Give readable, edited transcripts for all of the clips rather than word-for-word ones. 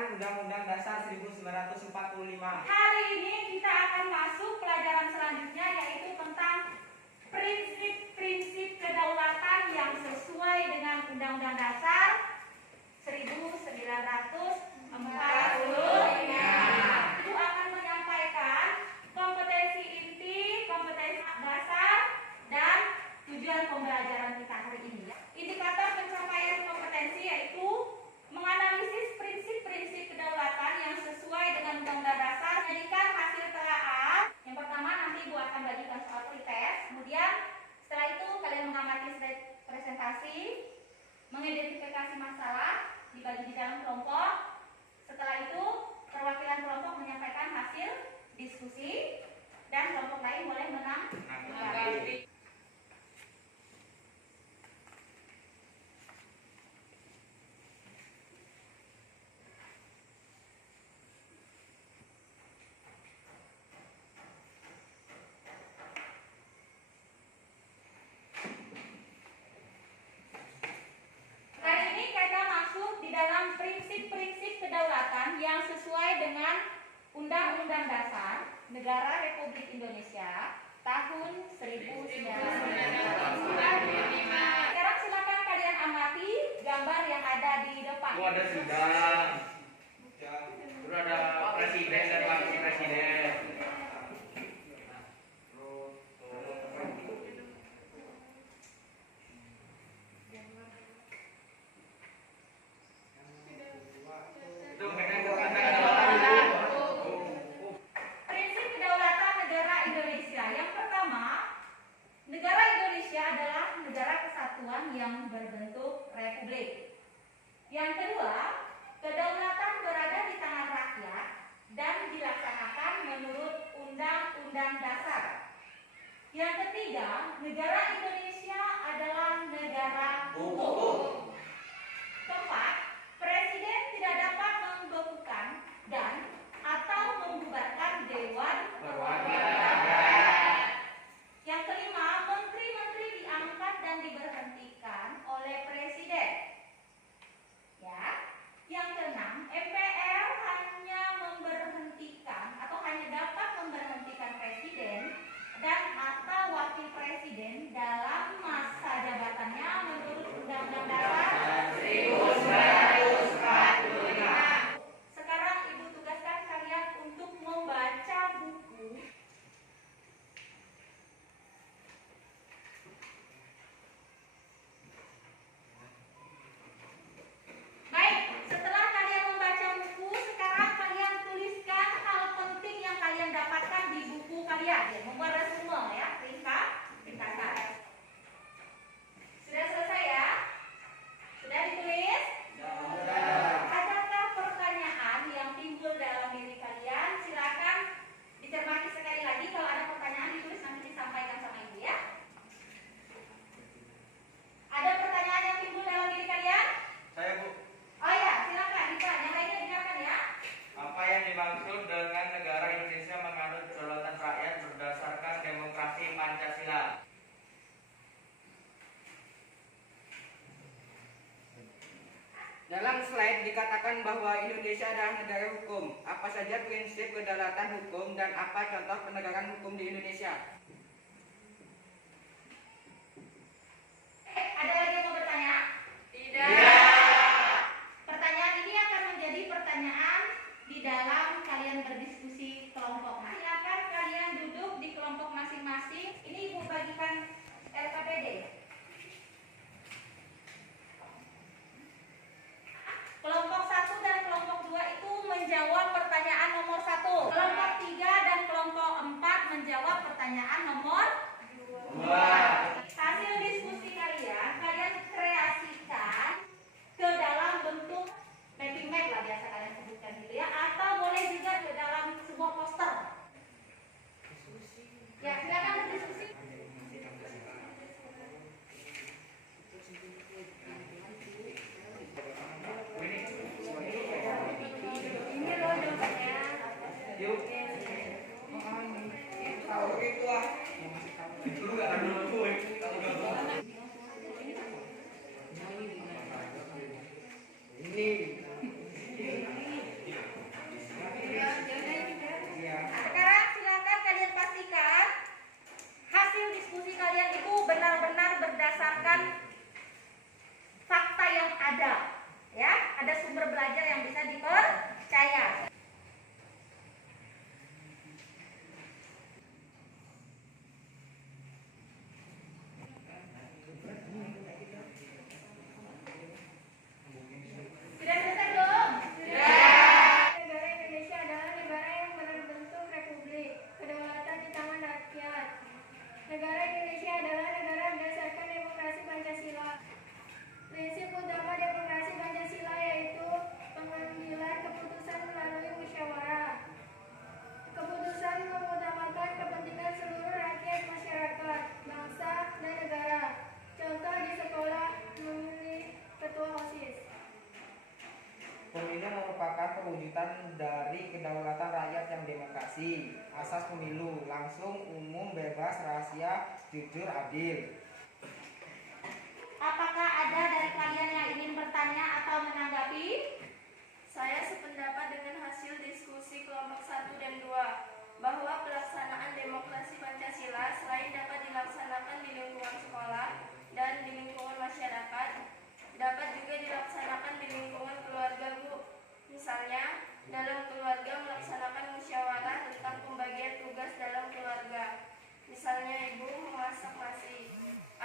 dengan Undang-Undang Dasar 1945. Hari ini kita akan masuk pelajaran selanjutnya, yaitu tentang prinsip-prinsip kedaulatan yang sesuai dengan Undang-Undang Dasar 1945. Itu akan menyampaikan kompetensi inti, kompetensi dasar, dan tujuan pembelajaran kita hari ini. Indikator pencapaian kompetensi yaitu menganalisis prinsip-prinsip kedaulatan yang sesuai dengan Undang-Undang Dasar, menjadikan hasil telaah. Yang pertama nanti Ibu akan bagikan soal pretest, kemudian setelah itu kalian mengamati slide presentasi, mengidentifikasi masalah, dibagi di dalam kelompok. Setelah itu perwakilan kelompok menyampaikan hasil diskusi dan kelompok lain boleh menanggapi. Dalam prinsip-prinsip kedaulatan yang sesuai dengan Undang-Undang Dasar Negara Republik Indonesia tahun 1945. Sekarang silakan kalian amati gambar yang ada di depan. Oh, ada sidang. Terus ada presiden dan wakil presiden. Yang berbentuk republik. Yang kedua, kedaulatan berada di tangan rakyat dan dilaksanakan menurut Undang-Undang Dasar. Yang ketiga, negara Indonesia adalah negara hukum. Keempat, presiden tidak dapat membekukan dan atau membubarkan Dewan Perwakilan Rakyat. Yang kelima, menteri-menteri diangkat dan diberhentikan oleh presiden. Ya. Yang keenam, MPR hanya memberhentikan atau hanya dapat memberhentikan presiden dan atau wakil presiden dalam masa jabatannya menurut Undang-Undang Dasar 1945. Sekarang Ibu tugaskan kalian untuk membaca buku. Membuat resume ya, ringkasan. Sudah selesai ya? Sudah ditulis? Adakah pertanyaan yang timbul dalam diri kalian? Silakan dicermati sekali lagi. Kalau ada pertanyaan ditulis nanti disampaikan sama Ibu ya. Ada pertanyaan yang timbul dalam diri kalian? Saya, Bu. Oh ya, silakan Ibu. Yang lainnya dengarkan ya. Apa yang dimaksud dengan negara Indonesia menganut kedaulatan rakyat berdasarkan demokrasi Pancasila? Dalam slide dikatakan bahwa Indonesia adalah negara hukum. Apa saja prinsip kedaulatan hukum dan apa contoh penegakan hukum di Indonesia? Ada lagi yang mau bertanya? Tidak. Pertanyaan ini akan menjadi pertanyaan di dalam kalian berdiskusi kelompok. Silakan kalian duduk di kelompok masing-masing. Ini Ibu bagikan LKPD. Kelompok 1 dan kelompok 2 itu menjawab pertanyaan nomor 1. Kelompok 3 dan kelompok 4 menjawab pertanyaan nomor 2. Hasil diskusi kalian kreasikan ke dalam bentuk mapping map lah biasa kalian sebutkan gitu ya, atau boleh juga ke dalam sebuah poster. Ya, silakan berdiskusi. Ini loh jawabannya. Yuk. Tahu itu ah. saya. Sudah selesai belum? Negara Indonesia adalah negara yang berbentuk republik, kedaulatan di tangan rakyat. Negara Indonesia adalah negara berdasarkan demokrasi Pancasila. Prinsip utama demokrasi Pancasila yaitu pengambilan keputusan melalui musyawarah. Keputusan mengutamakan kepentingan seluruh rakyat, masyarakat, bangsa, dan negara. Contoh di sekolah memilih ketua OSIS. Pemilu merupakan perwujudan dari kedaulatan rakyat yang demokrasi. Asas pemilu langsung, umum, bebas, rahasia, jujur, adil. Apakah ada dari kalian yang ingin bertanya atau menanggapi? Saya sependapat dengan hasil diskusi kelompok 1 dan 2 bahwa pelaksanaan demokrasi Pancasila selain dapat dilaksanakan di lingkungan sekolah dan di lingkungan masyarakat, dapat juga dilaksanakan di lingkungan keluarga, Bu. Misalnya, dalam keluarga melaksanakan musyawarah tentang pembagian tugas dalam keluarga. Misalnya, ibu memasak nasi,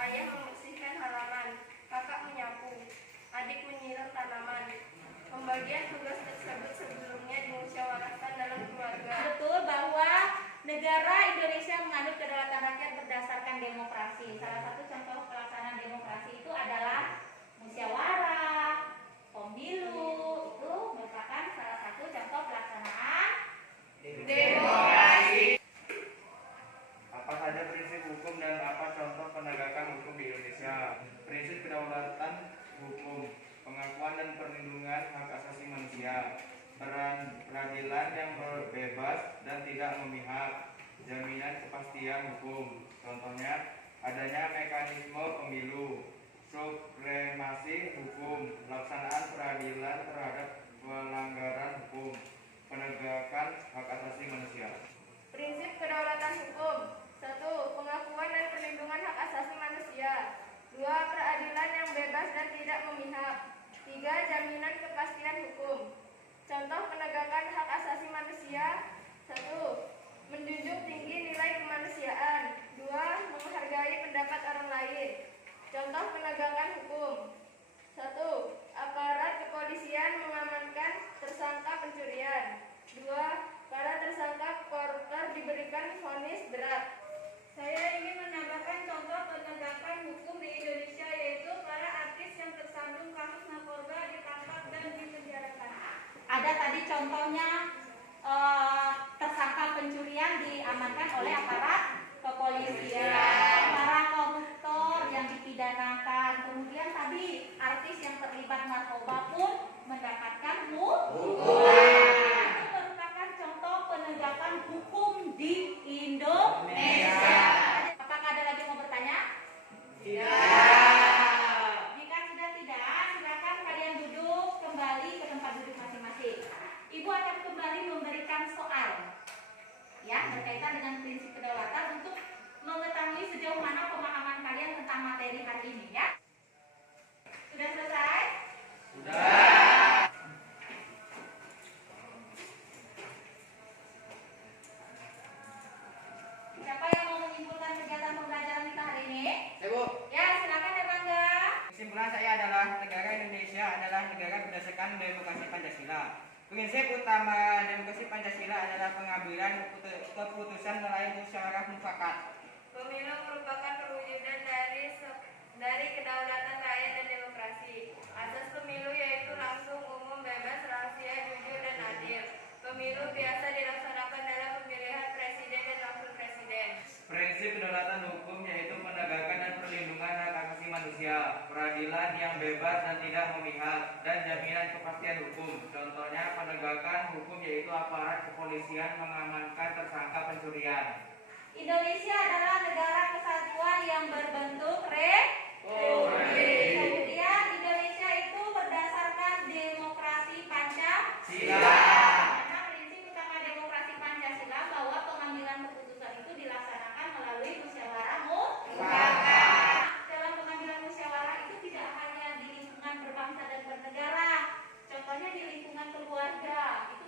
ayah membersihkan halaman, kakak menyapu, adik menyiram tanaman. Pembagian tugas tersebut sebelumnya dimusyawarahkan dalam keluarga. Betul bahwa negara Indonesia menganut kedaulatan rakyat berdasarkan demokrasi. Salah satu contoh pelaksanaan demokrasi itu adalah musyawarah, pemilu. Itu merupakan salah satu contoh pelaksanaan Demokrasi. Apa saja prinsip hukum dan apa contoh penegakan hukum di Indonesia? Prinsip kedaulatan hukum, pengakuan dan perlindungan hak asasi manusia, peradilan yang bebas dan tidak memihak, jaminan kepastian hukum. Contohnya, adanya mekanisme pemilu, supremasi hukum, pelaksanaan peradilan terhadap pelanggaran hukum, penegakan hak asasi manusia. Prinsip kedaulatan hukum. 1. Pengakuan dan perlindungan hak asasi manusia. 2. Peradilan yang bebas dan tidak memihak. 3. Jaminan kepastian hukum. Contoh penegakan hak asasi manusia. 1. Menjunjung tinggi nilai kemanusiaan. 2. Menghargai pendapat orang lain. Contoh penegakan hukum. 1. Aparat kepolisian mengamankan tersangka pencurian. 2. Para tersangka koruptor diberikan vonis berat. Saya ingin menambahkan contoh penegakan hukum di Indonesia, yaitu para artis yang tersandung kasus narkoba ditangkap dan dipenjarakan. Ada tadi contohnya tersangka pencurian diamankan oleh aparat kepolisian, para koruptor yang dipidanakan, kemudian tadi artis yang terlibat narkoba pun mendapatkan hukuman. Itu merupakan contoh penegakan hukum di Indonesia. Apakah ada lagi yang mau bertanya? Jika sudah tidak, silakan kalian duduk kembali ke tempat duduk masing-masing. Ibu akan kembali memberikan soal ya berkaitan dengan prinsip kedaulatan untuk mengetahui sejauh mana pemahaman kalian tentang materi hari ini ya. Sudah selesai? Sudah. Siapa yang mau menyimpulkan kegiatan pembelajaran kita hari ini? Ya, Bu. Ya, silakan Erlangga. Kesimpulan saya adalah negara Indonesia adalah negara berdasarkan demokrasi Pancasila. Prinsip utama demokrasi Pancasila adalah pengambilan keputusan melalui musyawarah mufakat. Pemilu merupakan perwujudan dari kedaulatan rakyat dan demokrasi. Asas pemilu yaitu langsung, umum, bebas, rahasia, jujur, dan adil. Pemilu biasa dilaksanakan dalam pemilihan presiden dan wakil presiden. Prinsip kedaulatan hukum yaitu penegakan dan perlindungan hak asasi manusia, peradilan yang bebas dan tidak memihak, dan jaminan kepastian hukum. Contohnya penegakan hukum yaitu aparat kepolisian mengamankan tersangka pencurian. Indonesia adalah negara kesatuan yang berbentuk republik. Kemudian Indonesia itu berdasarkan demokrasi Pancasila. Karena prinsip utama demokrasi Pancasila bahwa pengambilan keputusan itu dilaksanakan melalui musyawarah mufakat. Dalam pengambilan musyawarah itu tidak hanya di lingkungan berbangsa dan bernegara. Contohnya di lingkungan keluarga itu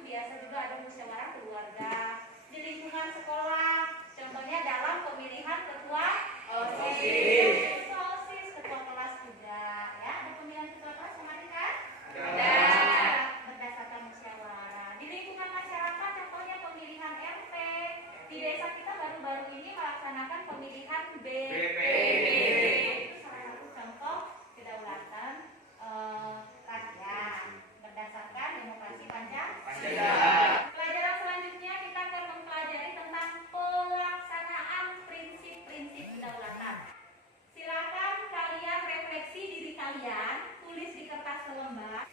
Pelajaran selanjutnya kita akan mempelajari tentang pelaksanaan prinsip-prinsip kedaulatan. Silakan kalian refleksi diri kalian, tulis di kertas selembar.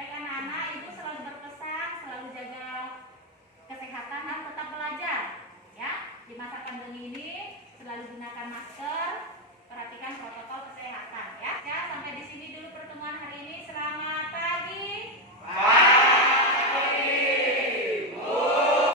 Baik anak-anak, ibu selalu berpesan, selalu jaga kesehatan dan tetap belajar. Ya, di masa pandemi ini selalu gunakan masker, perhatikan protokol